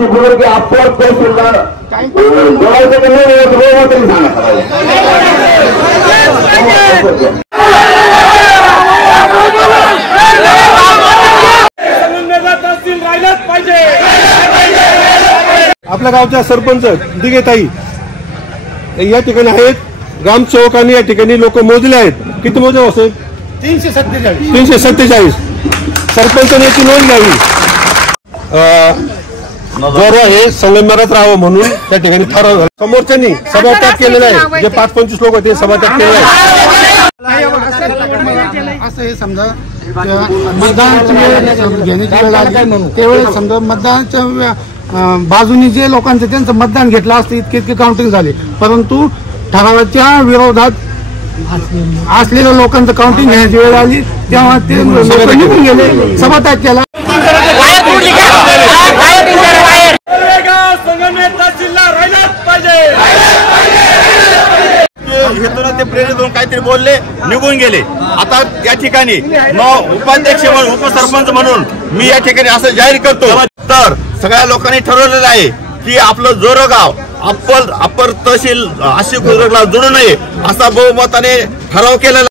अशी बुजुर्ग अप्पर तहसीलदार जोडायचं की नाही तरी सांगा. तहसील राहिलाच पाहिजे. आपल्या गावच्या सरपंच दिगेताई या ठिकाणी आहेत. ग्रामसेवकांनी या ठिकाणी लोक मोजले आहेत. किती मोजले असेल? 347. सरपंचाने याची नोंद घ्यावी. जर हे संगमेश्वरात राहावं म्हणून त्या ठिकाणी ठरवलं. समोरच्यांनी सभात्याग केलेला आहे. जे 5-25 लोक होते सभात्याग केलेला आहे. असं हे समजा मतदानाची वेळ घेण्याची वेळ आली त्यावेळेस समजा मतदानाच्या बाजूने जे लोकांचं त्यांचं मतदान घेतलं असतं इतके काउंटिंग झाले, परंतु ठरावाच्या विरोधात असलेल्या लोकांचं काउंटिंग घेण्याची वेळ आली तेव्हा ते लोक निघून गेले, सभात्याग केला. ते प्रेरित होऊन काहीतरी बोलले, निघून गेले. आता या ठिकाणी उपाध्यक्ष म्हणून उपसरपंच म्हणून मी या ठिकाणी असं जाहीर करतो तर सगळ्या लोकांनी ठरवलेलं आहे की आपलं जोरगाव अप्पर तहसील अशी जोडू नये असा बहुमताने ठराव केलेला